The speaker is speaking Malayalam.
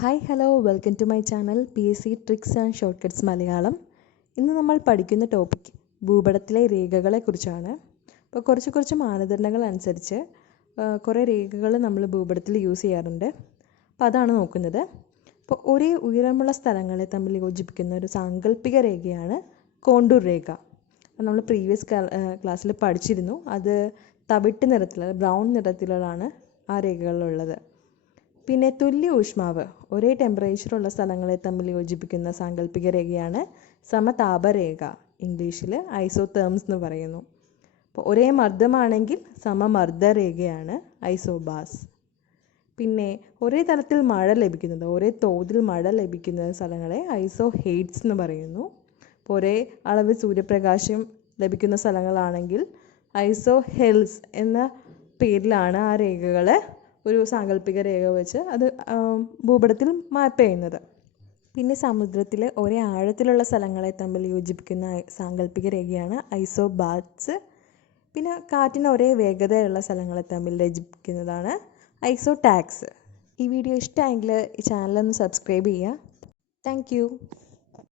Hi hello welcome to my channel PSC tricks and shortcuts Malayalam. ഇന്ന് നമ്മൾ പഠിക്കുന്ന ടോപ്പിക് ഭൂപടത്തിലെ രേഖകളെക്കുറിച്ചാണ്. അപ്പോൾ കുറച്ച് മാനദണ്ഡങ്ങൾ അനുസരിച്ച് കുറേ രേഖകൾ നമ്മൾ ഭൂപടത്തിൽ യൂസ് ചെയ്യാറുണ്ട്. അപ്പോൾ അതാണ് നോക്കുന്നത്. അപ്പോൾ ഒരേ ഉയരമുള്ള സ്ഥലങ്ങളെ തമ്മിൽ യോജിപ്പിക്കുന്ന ഒരു സാങ്കല്പിക രേഖയാണ് കോണ്ടൂർ രേഖ. നമ്മൾ പ്രീവിയസ് ക്ലാസ്സിൽ പഠിച്ചിരുന്നു. അത് തവിട്ട് നിറത്തിലുള്ള ബ്രൗൺ നിറത്തിലാണ് ആ രേഖകളുള്ളത്. പിന്നെ തുല്യ ഊഷ്മാവ് ഒരേ ടെമ്പറേച്ചറുള്ള സ്ഥലങ്ങളെ തമ്മിൽ യോജിപ്പിക്കുന്ന സാങ്കല്പിക രേഖയാണ് സമതാപരേഖ. ഇംഗ്ലീഷിൽ ഐസോതേംസ് എന്ന് പറയുന്നു. അപ്പോൾ ഒരേ മർദ്ദമാണെങ്കിൽ സമമർദ്ദരേഖയാണ് ഐസോബാസ്. പിന്നെ ഒരേ തലത്തിൽ മഴ ലഭിക്കുന്നത് ഒരേ തോതിൽ മഴ ലഭിക്കുന്ന സ്ഥലങ്ങളെ ഐസോഹെയ്റ്റ്സ് എന്ന് പറയുന്നു. അപ്പോൾ ഒരേ അളവ് സൂര്യപ്രകാശം ലഭിക്കുന്ന സ്ഥലങ്ങളാണെങ്കിൽ ഐസോഹെൽസ് എന്ന പേരിലാണ് ആ രേഖകൾ ഒരു സാങ്കല്പിക രേഖ വെച്ച് അത് ഭൂപടത്തിൽ മാപ്പ് ചെയ്യുന്നത്. പിന്നെ സമുദ്രത്തിൽ ഒരേ ആഴത്തിലുള്ള സ്ഥലങ്ങളെ തമ്മിൽ യോജിപ്പിക്കുന്ന സാങ്കല്പിക രേഖയാണ് ഐസോബാറ്റ്സ്. പിന്നെ കാറ്റിന് ഒരേ വേഗതയുള്ള സ്ഥലങ്ങളെ തമ്മിൽ യോജിപ്പിക്കുന്നതാണ് ഐസോടാക്സ്. ഈ വീഡിയോ ഇഷ്ടമായെങ്കിൽ ഈ ചാനലൊന്ന് സബ്സ്ക്രൈബ് ചെയ്യുക. താങ്ക്